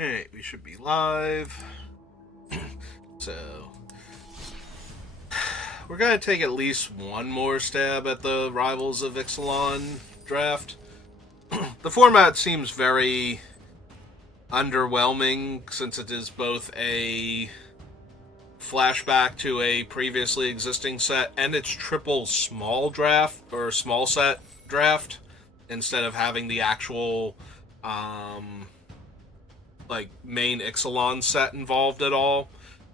Alright, we should be live. So, we're gonna take at least one more stab at the Rivals of Ixalan draft. The format seems very underwhelming since it is both a flashback to a previously existing set and it's triple small draft or small set draft instead of having the actual um main Ixalan set involved at all.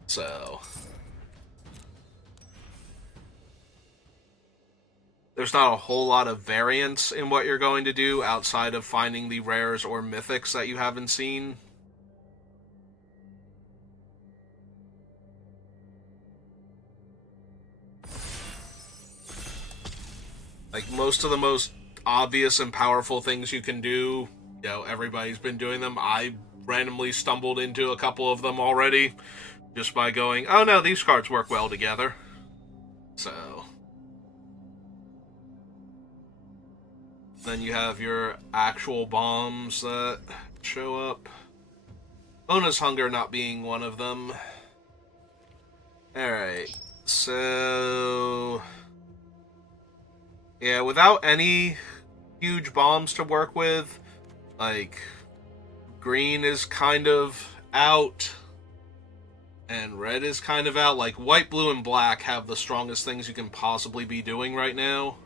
So there's not a whole lot of variance in what you're going to do outside of finding the rares or mythics that you haven't seen. Like most of the most obvious and powerful things you can do, everybody's been doing them. I randomly stumbled into a couple of them already just by going, oh no, these cards work well together. So then you have your actual bombs that show up. Bonus Hunger not being one of them. Alright, so yeah, without any huge bombs to work with, like, green is kind of out, and red is kind of out. Like, white, blue, and black have the strongest things you can possibly be doing right now.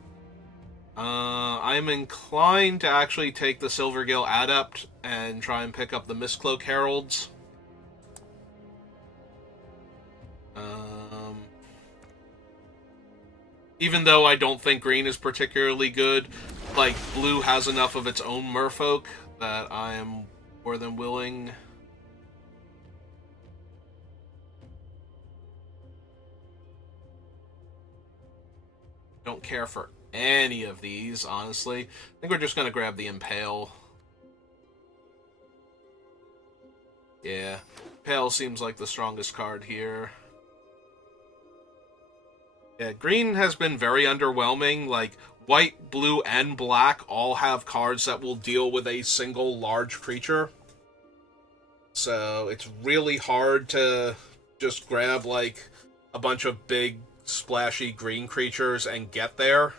I'm inclined to actually take the Silvergill Adept and try and pick up the Mistcloak Heralds. Even though I don't think green is particularly good, like, blue has enough of its own merfolk that I am more than willing. Don't care for any of these, honestly. I think we're just going to grab the Impale. Yeah, Impale seems like the strongest card here. Yeah, green has been very underwhelming. Like, white, blue, and black all have cards that will deal with a single large creature. So it's really hard to just grab, like, a bunch of big, splashy green creatures and get there.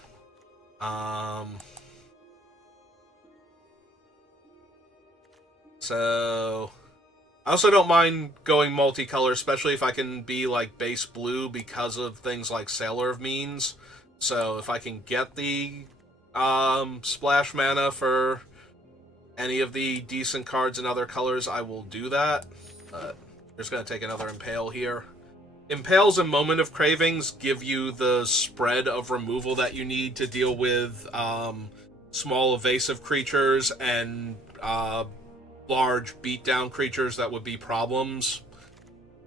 So I also don't mind going multicolor, especially if I can be like base blue because of things like Sailor of Means. So if I can get the splash mana for any of the decent cards in other colors, I will do that. But just gonna take another Impale here. Impales and Moment of Cravings give you the spread of removal that you need to deal with small evasive creatures and large beatdown creatures that would be problems.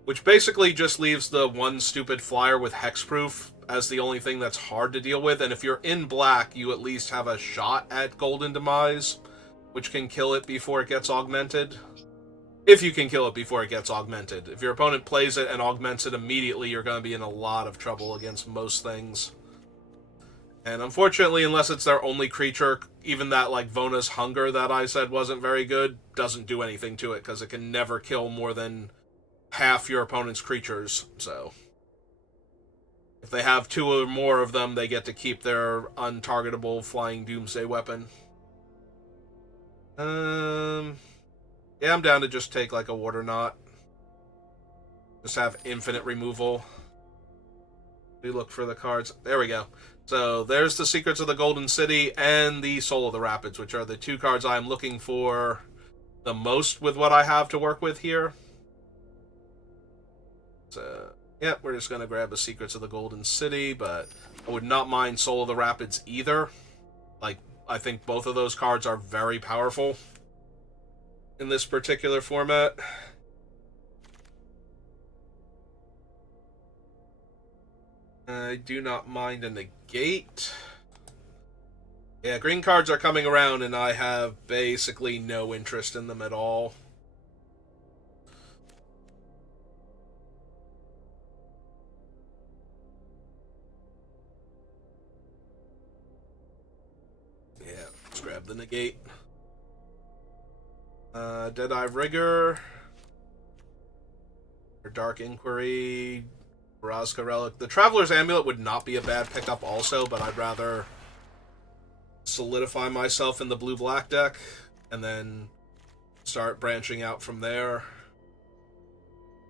Which basically just leaves the one stupid flyer with hexproof as the only thing that's hard to deal with. And if you're in black, you at least have a shot at Golden Demise, which can kill it before it gets augmented. If you can kill it before it gets augmented. If your opponent plays it and augments it immediately, you're going to be in a lot of trouble against most things. And unfortunately, unless it's their only creature, even that, like, Vona's Hunger that I said wasn't very good, doesn't do anything to it, because it can never kill more than half your opponent's creatures. So if they have two or more of them, they get to keep their untargetable flying doomsday weapon. Yeah, I'm down to just take, like, a Water Knot. Just have infinite removal. We look for the cards. There we go. So there's the Secrets of the Golden City and the Soul of the Rapids, which are the two cards I'm looking for the most with what I have to work with here. So, yeah, we're just going to grab the Secrets of the Golden City, but I would not mind Soul of the Rapids either. Like, I think both of those cards are very powerful in this particular format. I do not mind a negate. Yeah, green cards are coming around, and I have basically no interest in them at all. Yeah, let's grab the negate. Deadeye Rigor, or Dark Inquiry, Razka Relic. The Traveler's Amulet would not be a bad pickup also, but I'd rather solidify myself in the blue-black deck, and then start branching out from there.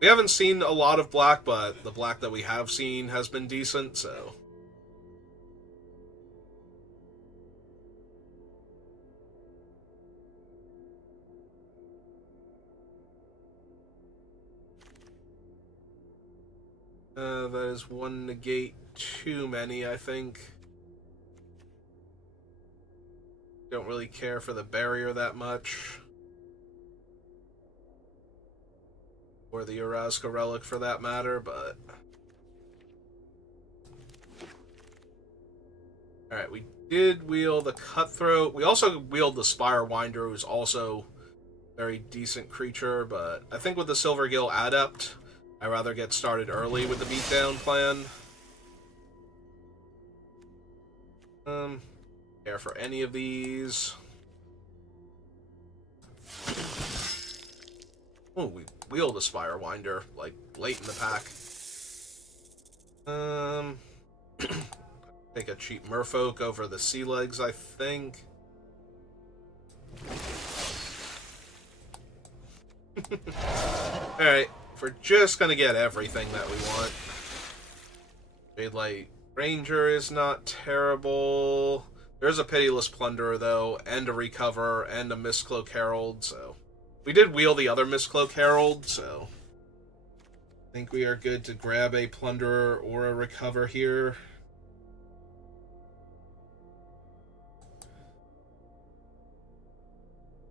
We haven't seen a lot of black, but the black that we have seen has been decent, so... that is one negate too many, I think. Don't really care for the barrier that much. Or the Urazka Relic for that matter, but... Alright, we did wheel the Cutthroat. We also wheeled the Spirewinder, who's also a very decent creature, but I think with the Silvergill Adept, I'd rather get started early with the beatdown plan. Care for any of these. Oh, we wheeled a Spirewinder, like, late in the pack. Take a cheap Merfolk over the Sea Legs, I think. Alright, we're just gonna get everything that we want. Jadelight Ranger is not terrible. There's a Pitiless Plunderer, though, and a Recover, and a Mistcloak Herald, so... We did wheel the other Mistcloak Herald, so... I think we are good to grab a Plunderer or a Recover here.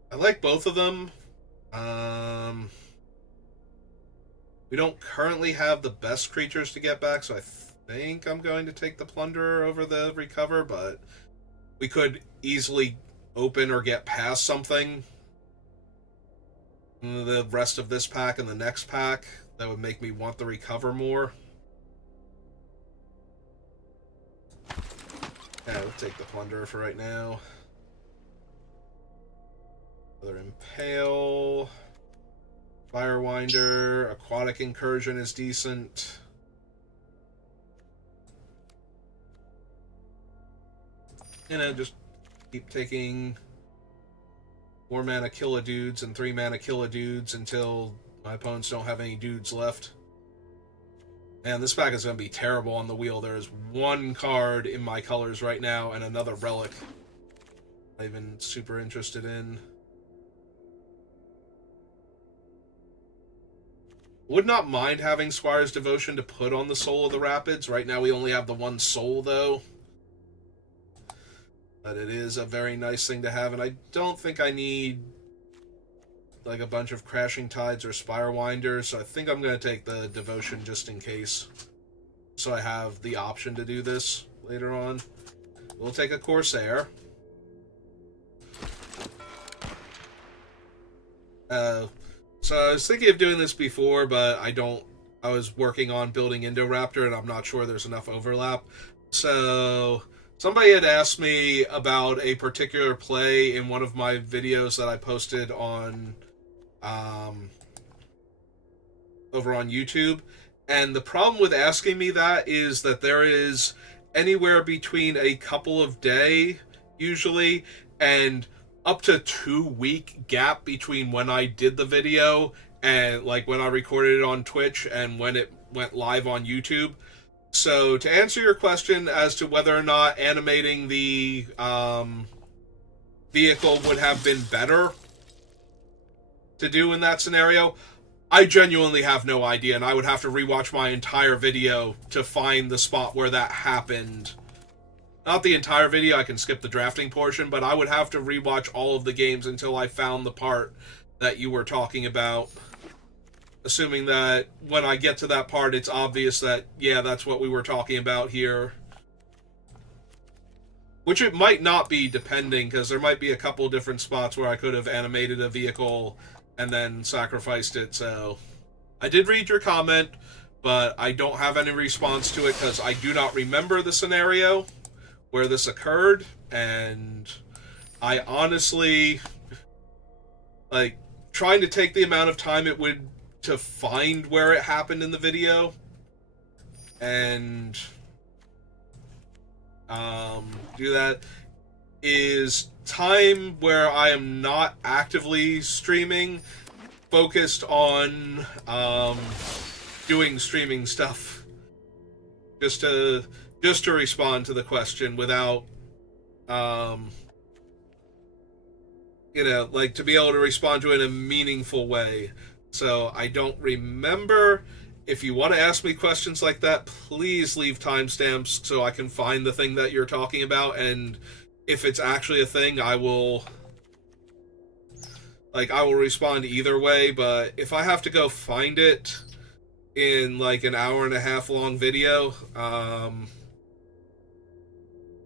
I like both of them. We don't currently have the best creatures to get back, so I think I'm going to take the Plunderer over the Recover, but we could easily open or get past something in the rest of this pack and the next pack that would make me want the Recover more. Yeah, we'll take the Plunderer for right now. Another Impale. Firewinder. Aquatic Incursion is decent. You know, just keep taking 4 mana Kill-A-Dudes and 3 mana Kill-A-Dudes until my opponents don't have any dudes left. Man, this pack is going to be terrible on the wheel. There's one card in my colors right now and another relic I'm not even super interested in. Would not mind having Squire's Devotion to put on the Soul of the Rapids. Right now we only have the one soul, though. But it is a very nice thing to have, and I don't think I need like a bunch of Crashing Tides or Spirewinders, so I think I'm going to take the Devotion just in case. So I have the option to do this later on. We'll take a Corsair. So I was thinking of doing this before, but I was working on building Indoraptor, and I'm not sure there's enough overlap. So somebody had asked me about a particular play in one of my videos that I posted on over on YouTube. And the problem with asking me that is that there is anywhere between a couple of day, usually, and up to 2-week gap between when I did the video and like when I recorded it on Twitch and when it went live on YouTube. So to answer your question as to whether or not animating the vehicle would have been better to do in that scenario, I genuinely have no idea, and I would have to rewatch my entire video to find the spot where that happened. Not the entire video, I can skip the drafting portion, but I would have to rewatch all of the games until I found the part that you were talking about. Assuming that when I get to that part, it's obvious that, yeah, that's what we were talking about here. Which it might not be, depending, because there might be a couple different spots where I could have animated a vehicle and then sacrificed it, so... I did read your comment, but I don't have any response to it because I do not remember the scenario where this occurred, and I honestly, like, trying to take the amount of time it would to find where it happened in the video and do that is time where I am not actively streaming, focused on doing streaming stuff. Just to respond to the question without like to be able to respond to it in a meaningful way. So I don't remember. If you want to ask me questions like that, please leave timestamps so I can find the thing that you're talking about, and if it's actually a thing, I will respond either way. But if I have to go find it in like an hour and a half long video,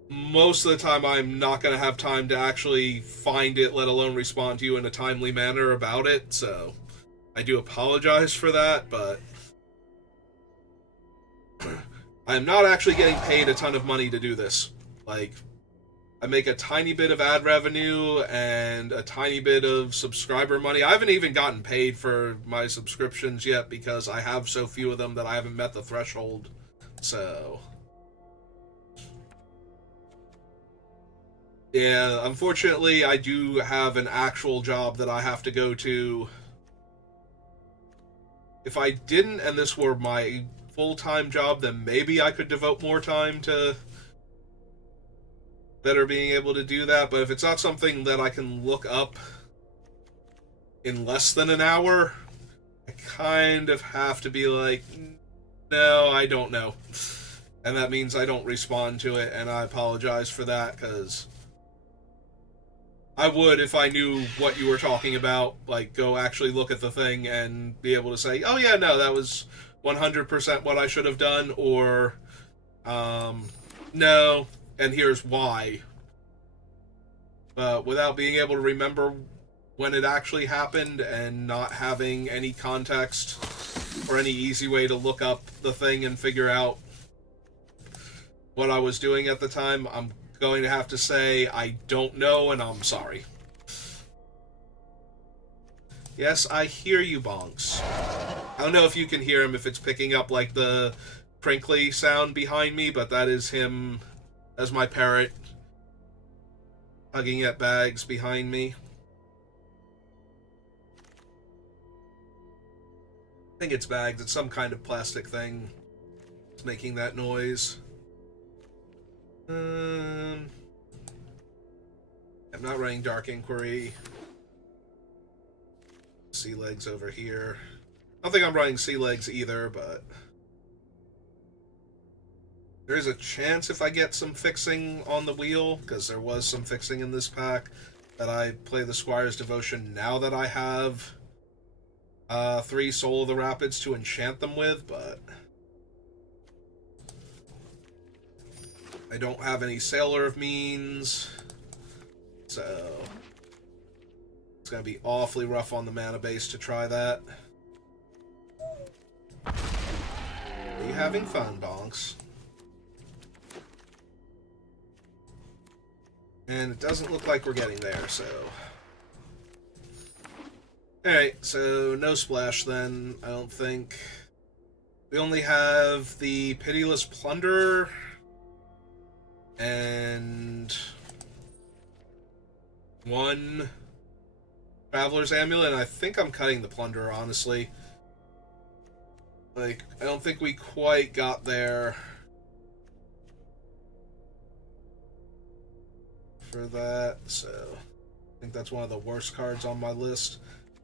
most of the time I'm not going to have time to actually find it, let alone respond to you in a timely manner about it. So I do apologize for that, but I'm not actually getting paid a ton of money to do this. Like, I make a tiny bit of ad revenue and a tiny bit of subscriber money. I haven't even gotten paid for my subscriptions yet because I have so few of them that I haven't met the threshold. So, yeah, unfortunately, I do have an actual job that I have to go to. If I didn't, and this were my full-time job, then maybe I could devote more time to better being able to do that. But if it's not something that I can look up in less than an hour, I kind of have to be like, no, I don't know. And that means I don't respond to it, and I apologize for that, because I would, if I knew what you were talking about, like, go actually look at the thing and be able to say, oh yeah, no, that was 100% what I should have done, or no, and here's why. But without being able to remember when it actually happened and not having any context or any easy way to look up the thing and figure out what I was doing at the time, I'm going to have to say I don't know, and I'm sorry. Yes, I hear you, Bonks. I don't know if you can hear him, if it's picking up like the crinkly sound behind me, but that is him as my parrot hugging at bags behind me. I think it's bags. It's some kind of plastic thing. It's making that noise. I'm not running Dark Inquiry. Sea Legs over here. I don't think I'm running Sea Legs either, but there is a chance if I get some fixing on the wheel, because there was some fixing in this pack, that I play the Squire's Devotion now that I have 3 Soul of the Rapids to enchant them with, but I don't have any Sailor of Means, so it's going to be awfully rough on the mana base to try that. Are you having fun, Bonks? And it doesn't look like we're getting there, so... Alright, so no splash then, I don't think. We only have the Pitiless Plunderer and 1 Traveler's Amulet, and I think I'm cutting the Plunderer, honestly. Like, I don't think we quite got there for that, so I think that's one of the worst cards on my list.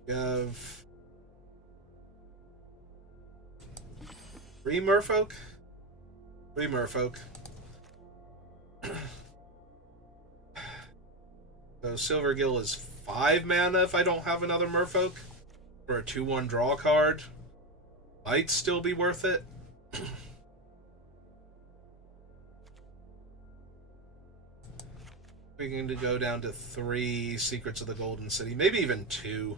We have 3 Merfolk? 3 Merfolk. So Silvergill is 5 mana if I don't have another Merfolk. For a 2/1 draw card. Might still be worth it. We're going to go down to 3 Secrets of the Golden City. Maybe even 2.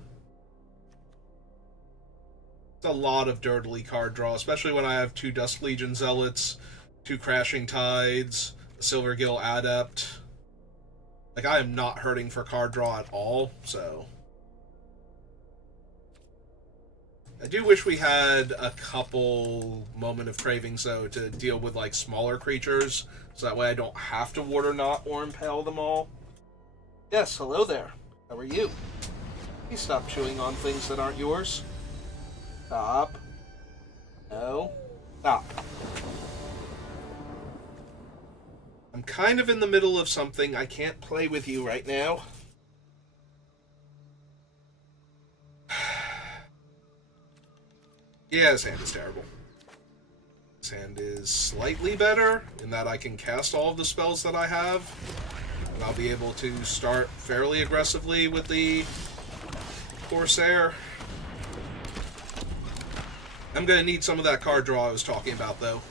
It's a lot of dirtily card draw, especially when I have 2 Dusk Legion Zealots, 2 Crashing Tides, a Silvergill Adept. Like, I am not hurting for card draw at all, so... I do wish we had a couple moment of cravings, though, to deal with, like, smaller creatures, so that way I don't have to ward or not or impale them all. Yes, hello there. How are you? Please stop chewing on things that aren't yours. Stop. No. Stop. I'm kind of in the middle of something. I can't play with you right now. Yeah, his hand is terrible. His hand is slightly better in that I can cast all of the spells that I have. And I'll be able to start fairly aggressively with the Corsair. I'm going to need some of that card draw I was talking about, though.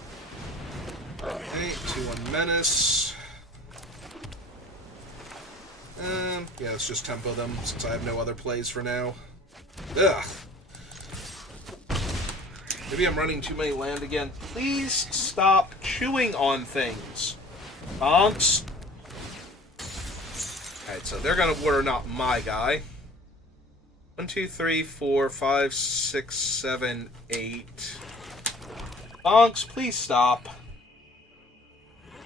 Okay, 2-1 Menace. Yeah, let's just tempo them, since I have no other plays for now. Ugh. Maybe I'm running too many land again. Please stop chewing on things. Bonks. Alright, so they're going to water not my guy. 1, 2, 3, 4, 5, 6, 7, 8. Bonks, please stop.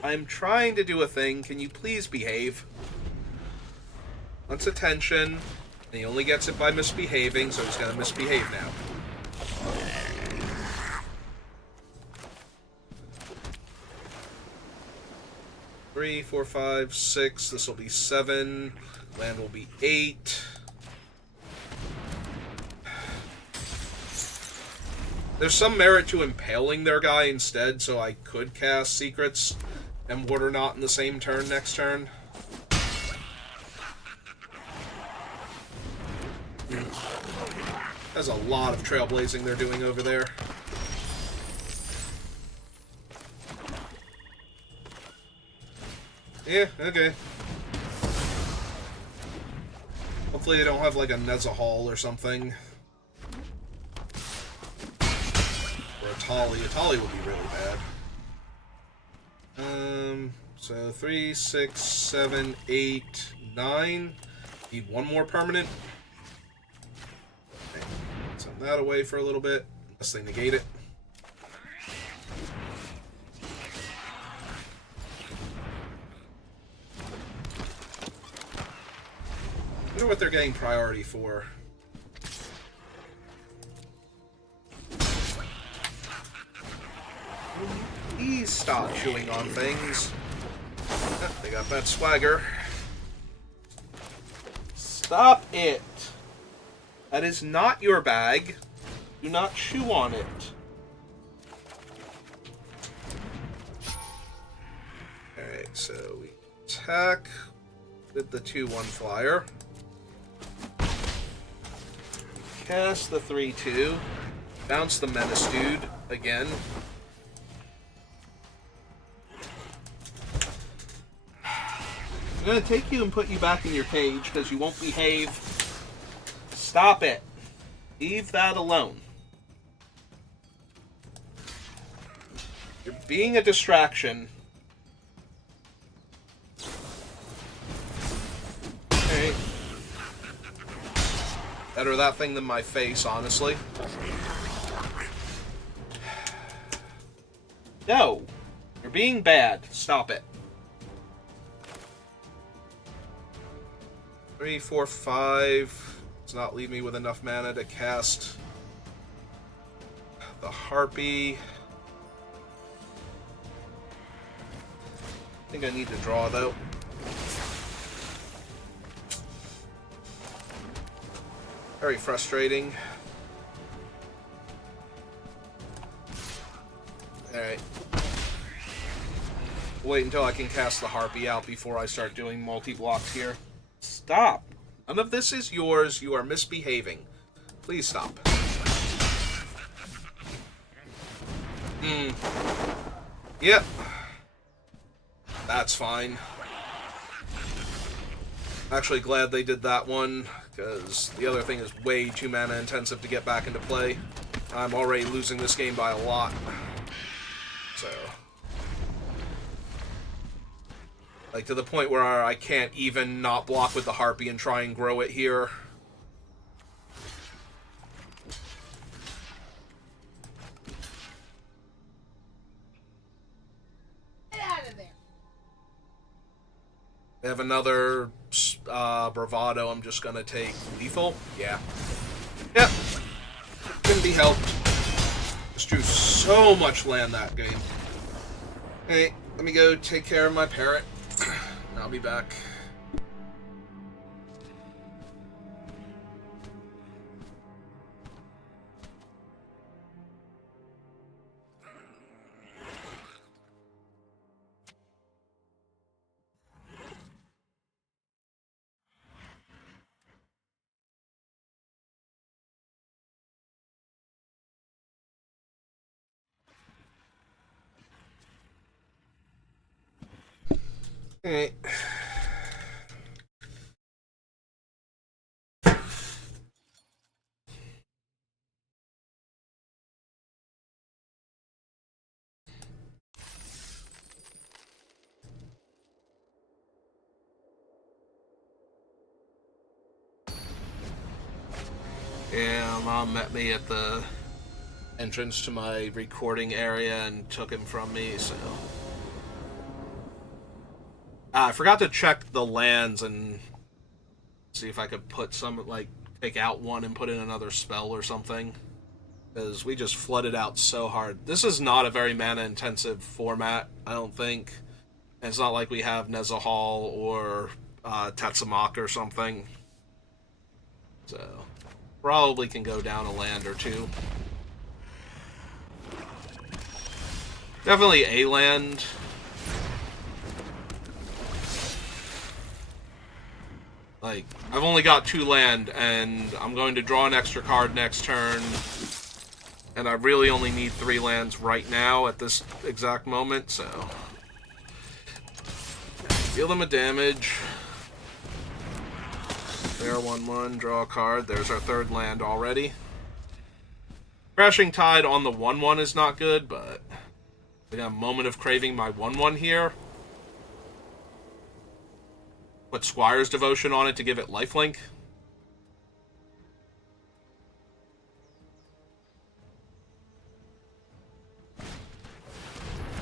I'm trying to do a thing. Can you please behave? Wants attention. And he only gets it by misbehaving, so he's going to misbehave now. 3, 4, 5, 6. This will be 7. Land will be 8. There's some merit to impaling their guy instead, so I could cast Secrets and Water Knot in the same turn next turn. There's a lot of trailblazing they're doing over there. Yeah, okay. Hopefully they don't have like a Nezahal or something. Or a Tali. A Tali would be really bad. So 3, 6, 7, 8, 9. Need one more permanent. Okay. Send that away for a little bit. Unless they negate it. I wonder what they're getting priority for. Please stop chewing on things. They got that swagger. Stop it. That is not your bag. Do not chew on it. Alright, so we attack with the 2-1 flyer. Cast the 3-2. Bounce the Menace dude again. I'm going to take you and put you back in your cage because you won't behave. Stop it. Leave that alone. You're being a distraction. Okay. Better that thing than my face, honestly. No. You're being bad. Stop it. 3, 4, 5. Does not leave me with enough mana to cast the Harpy. I think I need to draw, though. Very frustrating. Alright. Wait until I can cast the Harpy out before I start doing multi-blocks here. Stop! None of this is yours. You are misbehaving. Please stop. Yep. That's fine. I'm actually glad they did that one, because the other thing is way too mana intensive to get back into play. I'm already losing this game by a lot. So... like, to the point where I can't even not block with the Harpy and try and grow it here. They have another bravado. I'm just gonna take lethal. Yeah. Yep. Couldn't be helped. Just drew so much land that game. Hey, let me go take care of my parrot. I'll be back. Alright. Yeah, Mom met me at the entrance to my recording area and took him from me, so... I forgot to check the lands and see if I could put some, like, take out one and put in another spell or something. Because we just flooded out so hard. This is not a very mana-intensive format, I don't think. And it's not like we have Nezahal or Tetsumak or something. So, probably can go down a land or two. Definitely a land. Like, I've only got 2 land, and I'm going to draw an extra card next turn. And I really only need 3 lands right now at this exact moment, so... Deal them a damage. There, 1/1, draw a card. There's our 3rd land already. Crashing Tide on the 1/1 is not good, but... I got a moment of craving my 1/1 here. Put Squire's Devotion on it to give it lifelink.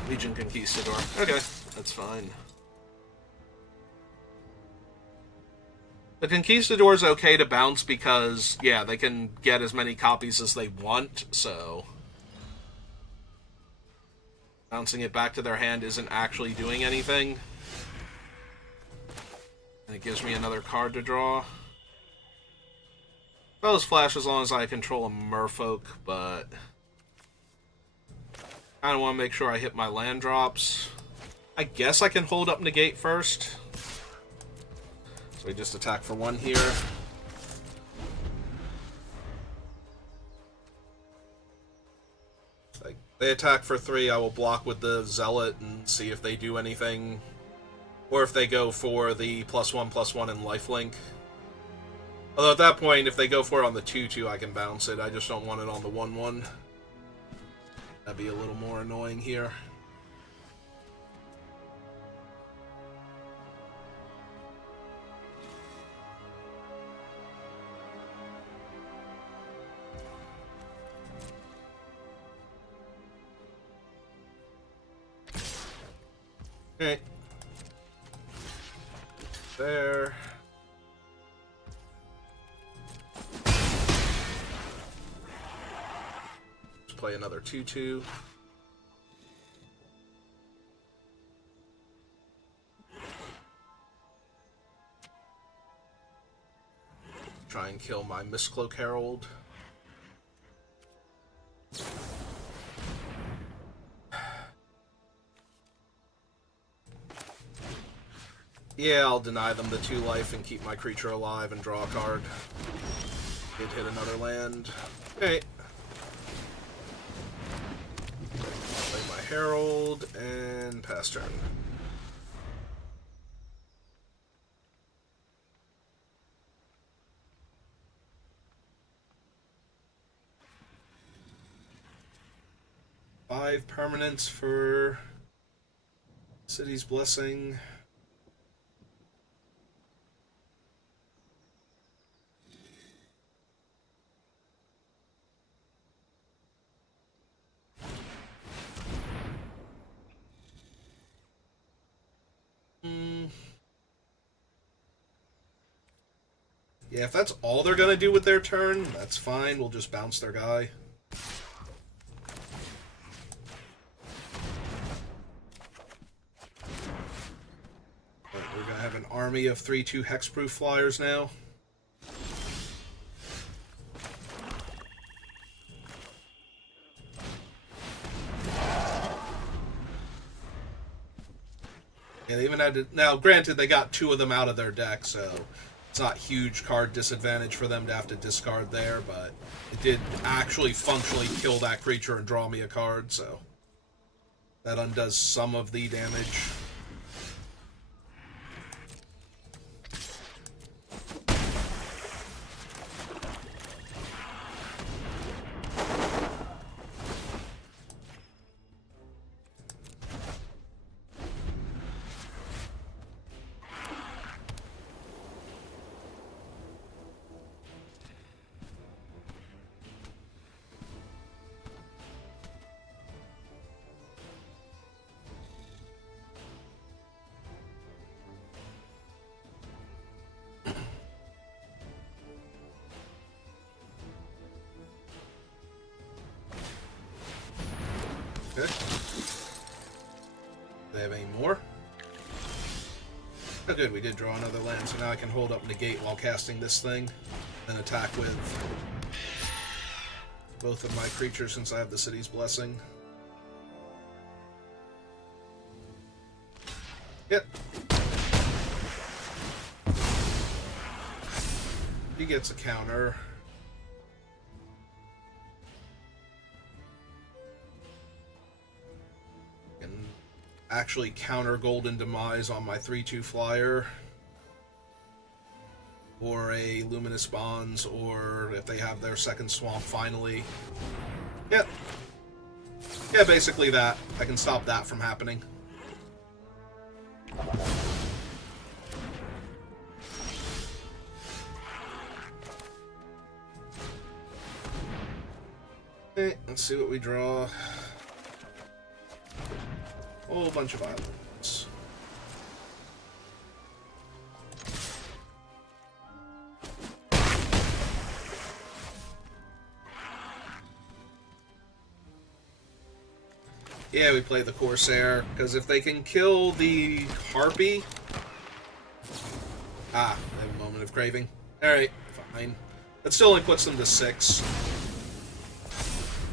Legion Conquistador. Okay, that's fine. The Conquistador's okay to bounce because, yeah, they can get as many copies as they want, so... Bouncing it back to their hand isn't actually doing anything. And it gives me another card to draw. Those flash as long as I control a merfolk, but... I want to make sure I hit my land drops. I guess I can hold up negate first. So we just attack for 1 here. Like, they attack for 3, I will block with the Zealot and see if they do anything. Or if they go for the +1/+1 and lifelink. Although at that point, if they go for it on the 2/2, I can bounce it. I just don't want it on the 1/1. That'd be a little more annoying here. Okay. There. Let's play another 2/2. Try and kill my Mistcloak Herald. Yeah, I'll deny them the 2 life and keep my creature alive and draw a card. Did hit another land. Okay. Play my Herald and pass turn. Five permanents for City's Blessing. Yeah, if that's all they're gonna do with their turn, that's fine. We'll just bounce their guy. But we're gonna have an army of 3/2 hexproof flyers now. Yeah, they even had to... Now, granted, they got 2 of them out of their deck, so it's not huge card disadvantage for them to have to discard there, but it did actually functionally kill that creature and draw me a card, so that undoes some of the damage. Okay. Do they have any more? Oh good, we did draw another land, so now I can hold up negate while casting this thing, then attack with both of my creatures since I have the city's blessing. Yep. He gets a counter. Actually counter Golden Demise on my 3/2 flyer, or a Luminous Bonds, or if they have their second swamp finally. Yep. Yeah, basically that. I can stop that from happening. Okay, let's see what we draw. A whole bunch of islands. Yeah, we play the Corsair, because if they can kill the Harpy... Ah, I have a moment of craving. Alright, fine. That still only puts them to 6.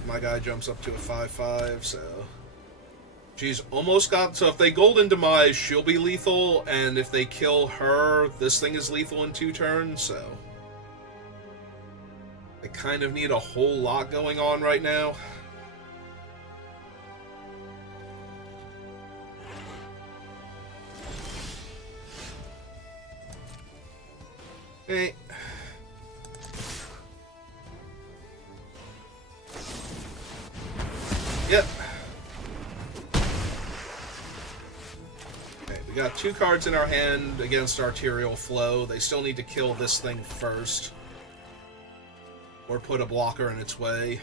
My guy jumps up to a 5/5, so... She's almost got... So if they Golden Demise, she'll be lethal, and if they kill her, this thing is lethal in 2 turns, so... I kind of need a whole lot going on right now. Okay. Yep. Okay, we got 2 cards in our hand against Arterial Flow. They still need to kill this thing first. Or put a blocker in its way.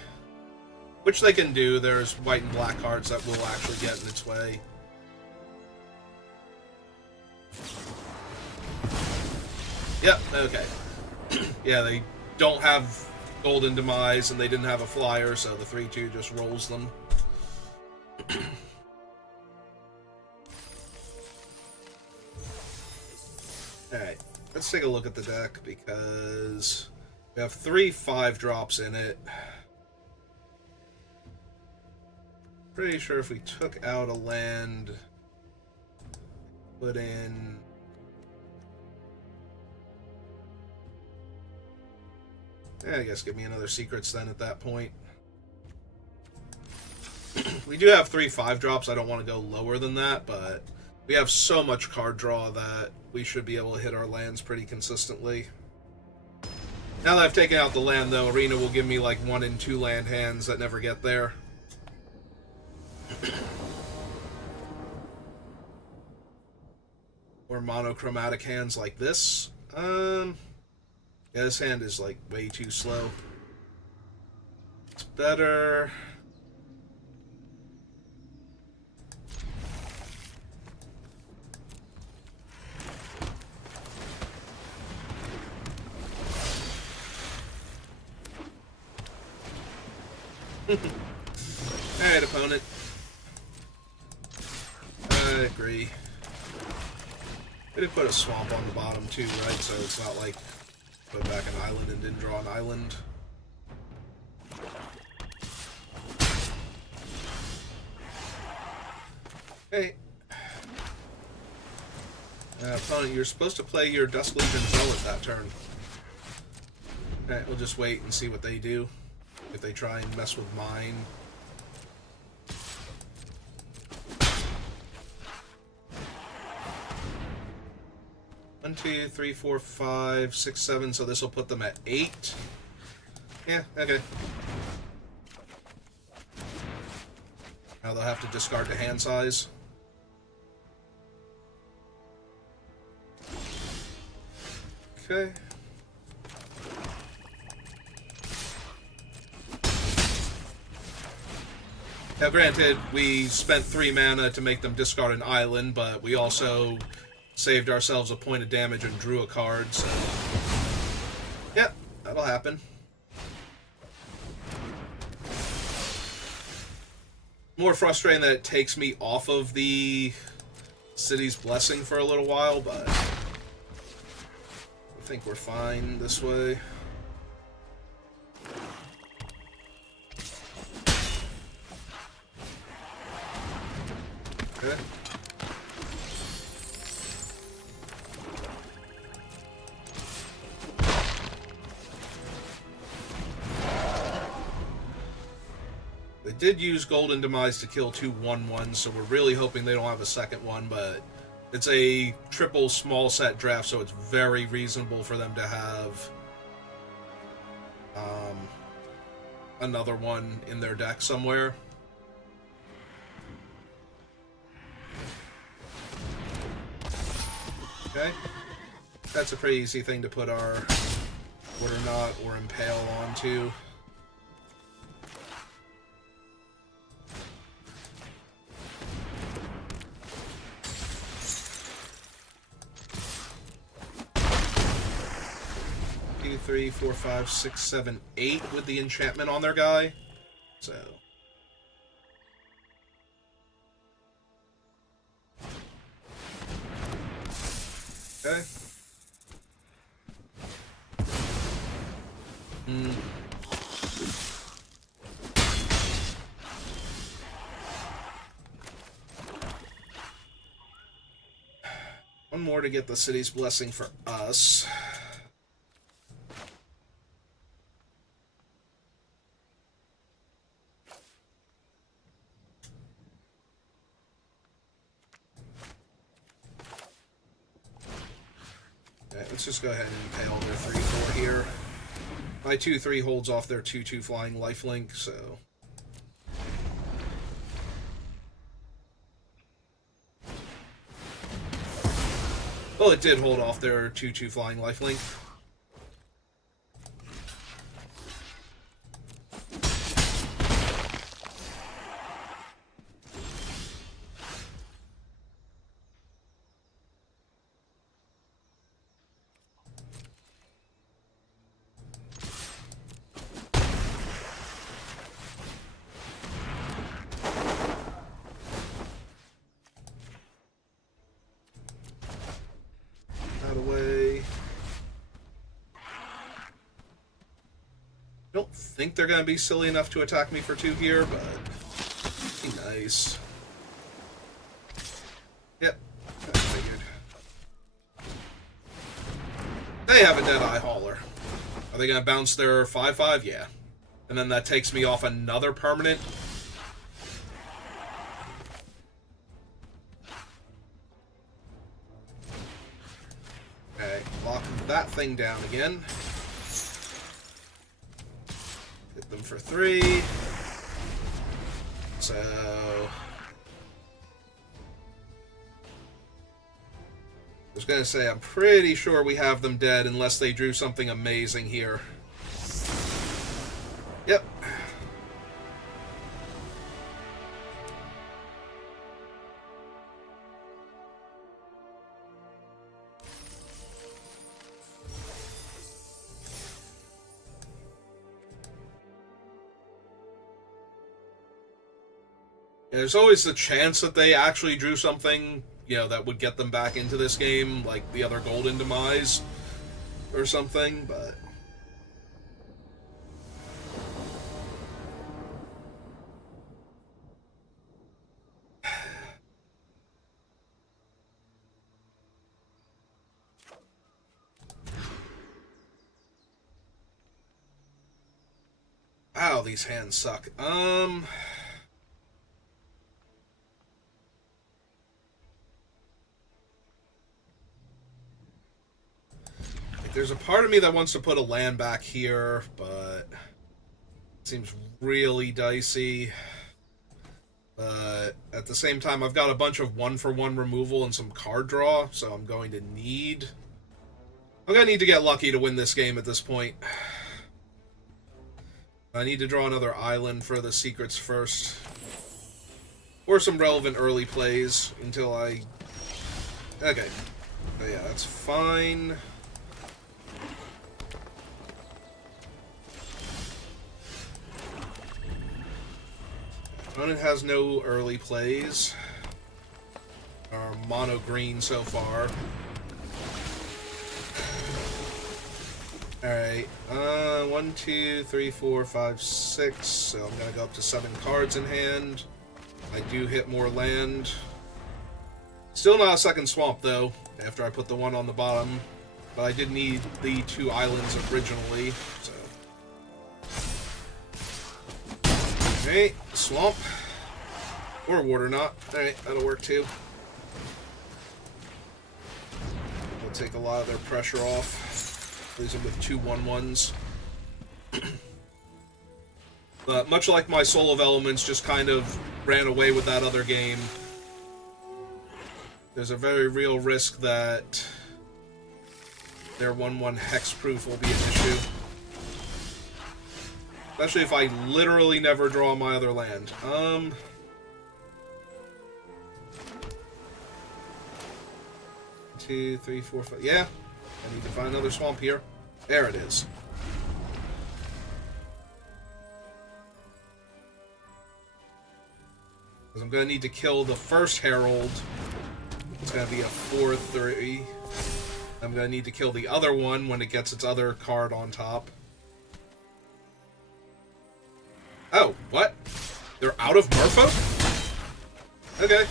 Which they can do. There's white and black cards that will actually get in its way. Yep, okay. Yeah, they don't have Golden Demise, and they didn't have a flyer, so the 3/2 just rolls them. Alright, let's take a look at the deck, because we have 3 5-drops in it. Pretty sure if we took out a land, put in... Yeah, I guess give me another Secrets then at that point. We do have 3 5-drops. I don't want to go lower than that, but we have so much card draw that we should be able to hit our lands pretty consistently. Now that I've taken out the land, though, Arena will give me like 1 and 2 land hands that never get there. Or monochromatic hands like this. Yeah, this hand is, like, way too slow. It's better... Alright, opponent. I agree. I did put a swamp on the bottom too, right? So it's not like put back an island and didn't draw an island. Hey. Opponent, you're supposed to play your Dusk Legion Zealot that turn. Alright, we'll just wait and see what they do. If they try and mess with mine. One, two, three, four, five, six, seven. So this will put them at 8. Yeah, okay. Now they'll have to discard the hand size. Okay. Now, granted, we spent 3 mana to make them discard an island, but we also saved ourselves a point of damage and drew a card, so... Yep, that'll happen. More frustrating that it takes me off of the City's Blessing for a little while, but... I think we're fine this way. Okay. They did use Golden Demise to kill 2 1/1s, so we're really hoping they don't have a second one, but it's a triple small set draft, so it's very reasonable for them to have another one in their deck somewhere. Okay. That's a pretty easy thing to put our Order Knot or Impale onto. Two, 3, 4, 5, 6, 7, 8 with the enchantment on their guy. So... Okay. One more to get the City's Blessing for us. Let's just go ahead and impale their 3/4 here. My 2/3 holds off their 2/2 flying lifelink, so... Well, it did hold off their 2/2 flying lifelink. Don't think they're going to be silly enough to attack me for 2 here, but be nice. Yep, I figured. They have a Deadeye Hauler. Are they going to bounce their 5/5? Yeah. And then that takes me off another permanent. Okay, lock that thing down again. Hit them for 3. So... I was going to say, I'm pretty sure we have them dead unless they drew something amazing here. Yep. There's always the chance that they actually drew something, that would get them back into this game, like the other Golden Demise or something, but... Wow, these hands suck. There's a part of me that wants to put a land back here, but it seems really dicey. But at the same time, I've got a bunch of one-for-one removal and some card draw, so I'm going to need to get lucky to win this game at this point. I need to draw another island for the secrets first. Or some relevant early plays until I... Okay. But yeah, that's fine. Opponent has no early plays. Our mono green so far. Alright, 1, 2, 3, 4, 5, 6. So I'm gonna go up to 7 cards in hand. I do hit more land. Still not a second swamp though, after I put the one on the bottom. But I did need the 2 islands originally, so. Alright, swamp. Or water knot. Alright, that'll work too. We'll take a lot of their pressure off. Leaves them with 2 1/1s. But much like my Soul of Elements just kind of ran away with that other game, there's a very real risk that their 1/1 hexproof will be an issue. Especially if I literally never draw my other land. 2, 3, 4, 5. Yeah, I need to find another swamp here. There it is. Because I'm going to need to kill the first Herald. It's going to be a 4/3. I'm going to need to kill the other one when it gets its other card on top. Oh, what? They're out of Merfolk? Okay.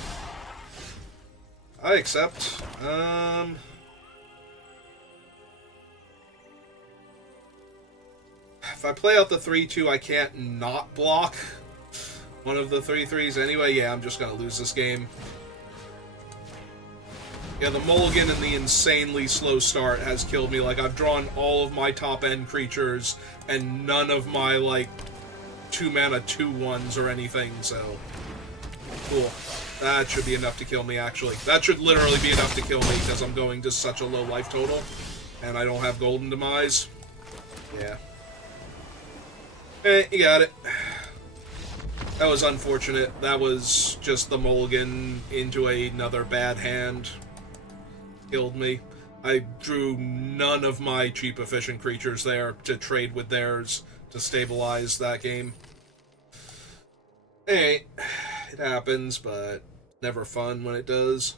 I accept. If I play out the 3/2, I can't not block one of the 3/3s anyway. Yeah, I'm just gonna lose this game. Yeah, the mulligan and the insanely slow start has killed me. Like, I've drawn all of my top-end creatures and none of my, 2-mana 2/1s or anything, so... Cool. That should be enough to kill me, actually. That should literally be enough to kill me, because I'm going to such a low life total. And I don't have Golden Demise. Yeah. You got it. That was unfortunate. That was just the mulligan into another bad hand. Killed me. I drew none of my cheap efficient creatures there to trade with theirs to stabilize that game. Hey, it happens, but never fun when it does.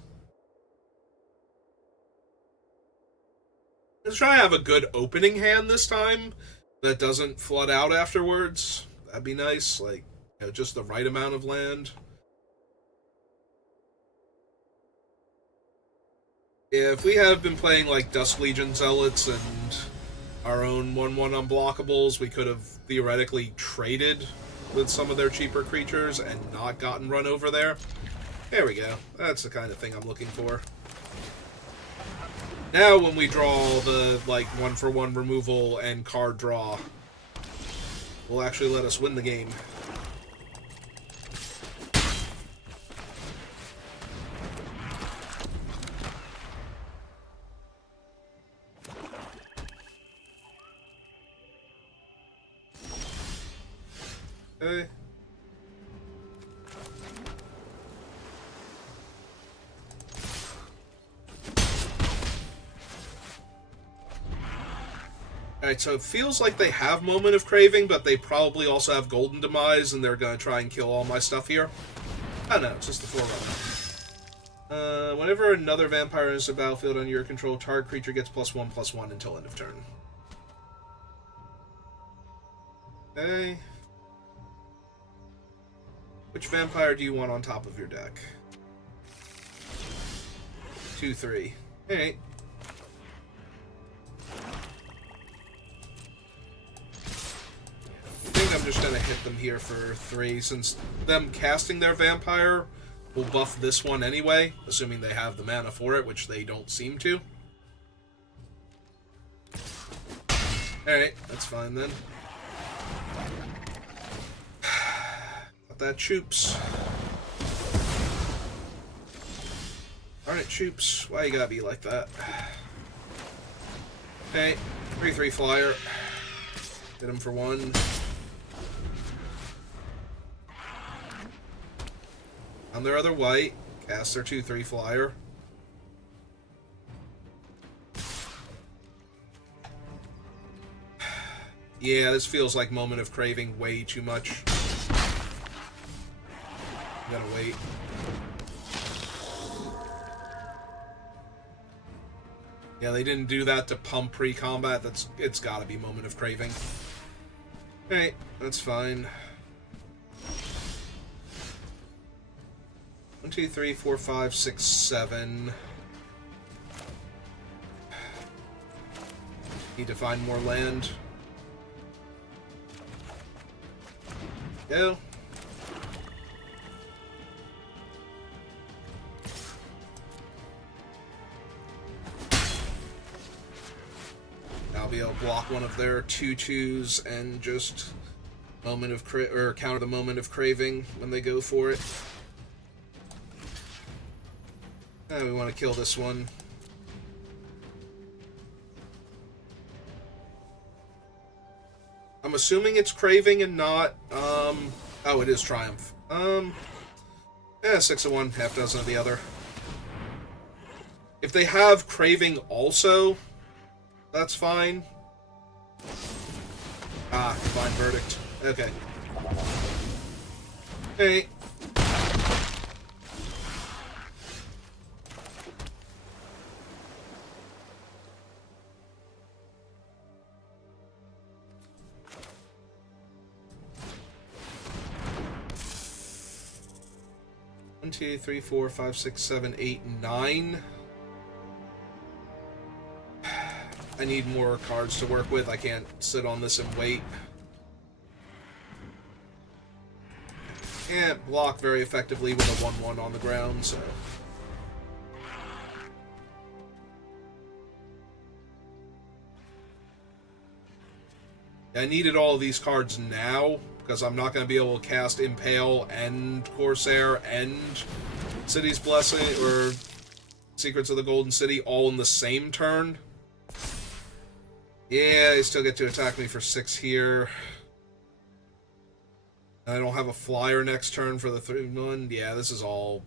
Let's try to have a good opening hand this time that doesn't flood out afterwards. That'd be nice, just the right amount of land. Yeah, if we have been playing Dusk Legion Zealots and our own 1/1 unblockables, we could have theoretically traded with some of their cheaper creatures and not gotten run over there. There we go. That's the kind of thing I'm looking for. Now when we draw the 1-for-1 removal and card draw, will actually let us win the game. Okay. Alright, so it feels like they have Moment of Craving, but they probably also have Golden Demise, and they're going to try and kill all my stuff here. Oh no, it's just the Forerunner. Whenever another vampire enters the battlefield under your control, target creature gets +1/+1 until end of turn. Okay. Which vampire do you want on top of your deck? 2/3. Alright. I think I'm just gonna hit them here for 3, since them casting their vampire will buff this one anyway, assuming they have the mana for it, which they don't seem to. Alright, that's fine then. Got that Choops. Alright, Choops, why you gotta be like that? Okay, 3/3 flyer. Hit him for 1. On their other white, cast their 2/3 flyer. Yeah, this feels like Moment of Craving way too much. Gotta wait. Yeah, they didn't do that to pump pre-combat. It's gotta be Moment of Craving. Alright, that's fine. 1, 2, 3, 4, 5, 6, 7. Need to find more land. Go. I'll be able to block one of their 2/2s and just counter the Moment of Craving when they go for it. We want to kill this one. I'm assuming it's Craving and not, oh, it is Triumph. Yeah, 6 of one, half dozen of the other. If they have Craving also, that's fine. Ah, Divine Verdict. Okay. Hey. One, 2, 3, 4, 5, 6, 7, 8, 9. I need more cards to work with. I can't sit on this and wait. Can't block very effectively with a 1/1 on the ground, so... I needed all of these cards now, because I'm not going to be able to cast Impale and Corsair and City's Blessing, or Secrets of the Golden City, all in the same turn. Yeah, they still get to attack me for 6 here. I don't have a flyer next turn for the 3/1. Yeah, this is all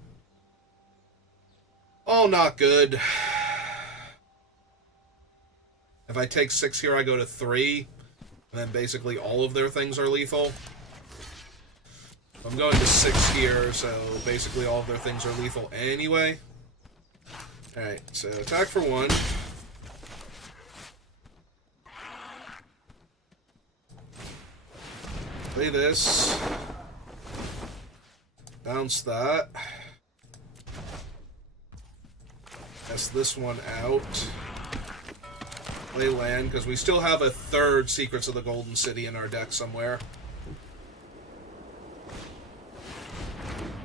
not good. If I take 6 here, I go to 3, and then basically all of their things are lethal. I'm going to 6 here, so basically all of their things are lethal anyway. Alright, so attack for 1. Play this. Bounce that. Test this one out. Play land, because we still have a 3rd Secrets of the Golden City in our deck somewhere.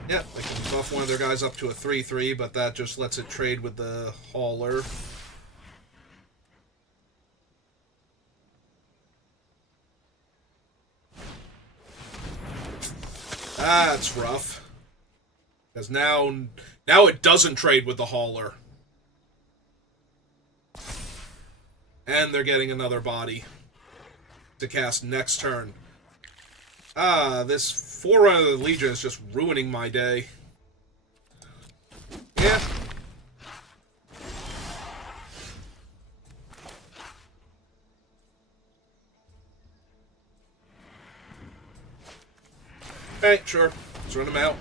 Yeah, they can buff one of their guys up to a 3/3, but that just lets it trade with the Hauler. That's rough. Because now it doesn't trade with the Hauler. And they're getting another body to cast next turn. Ah, this Forerunner of the Legion is just ruining my day. Yeah. Alright, sure. Let's run them out.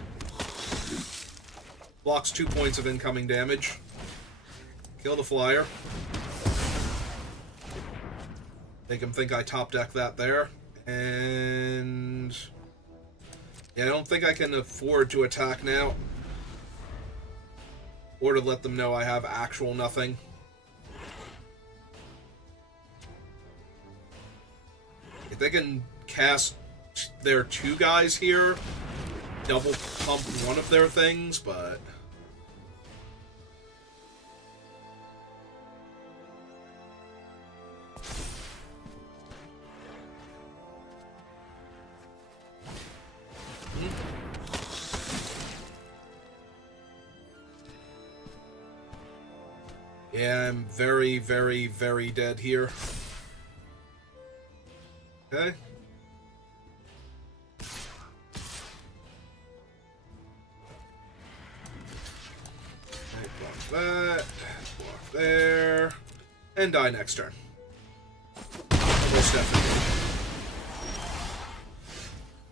Blocks 2 points of incoming damage. Kill the flyer. Make him think I top deck that there. And yeah, I don't think I can afford to attack now. Or to let them know I have actual nothing. If they can cast their 2 guys here, double pump one of their things, but... Yeah, I'm very, very, very dead here. Okay. Block that. Block there. And die next turn. Almost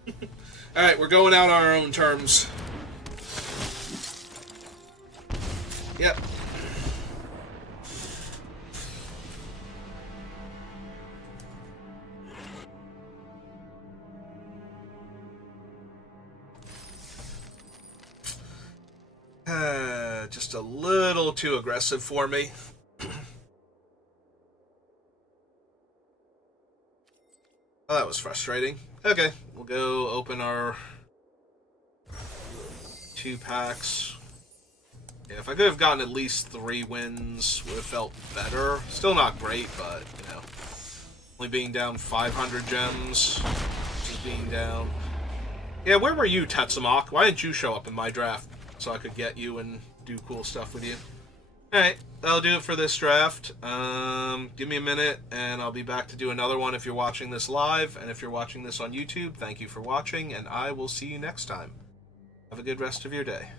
definitely. Alright, we're going out on our own terms. Yep. Just a little too aggressive for me. Oh, that was frustrating. Okay, we'll go open our 2 packs. Yeah, if I could have gotten at least 3 wins, would have felt better. Still not great, but, you know. Only being down 500 gems. Just being down... Yeah, where were you, Tetsumak? Why didn't you show up in my draft so I could get you and do cool stuff with you? Alright, that'll do it for this draft. Give me a minute, and I'll be back to do another one if you're watching this live. And if you're watching this on YouTube, thank you for watching, and I will see you next time. Have a good rest of your day.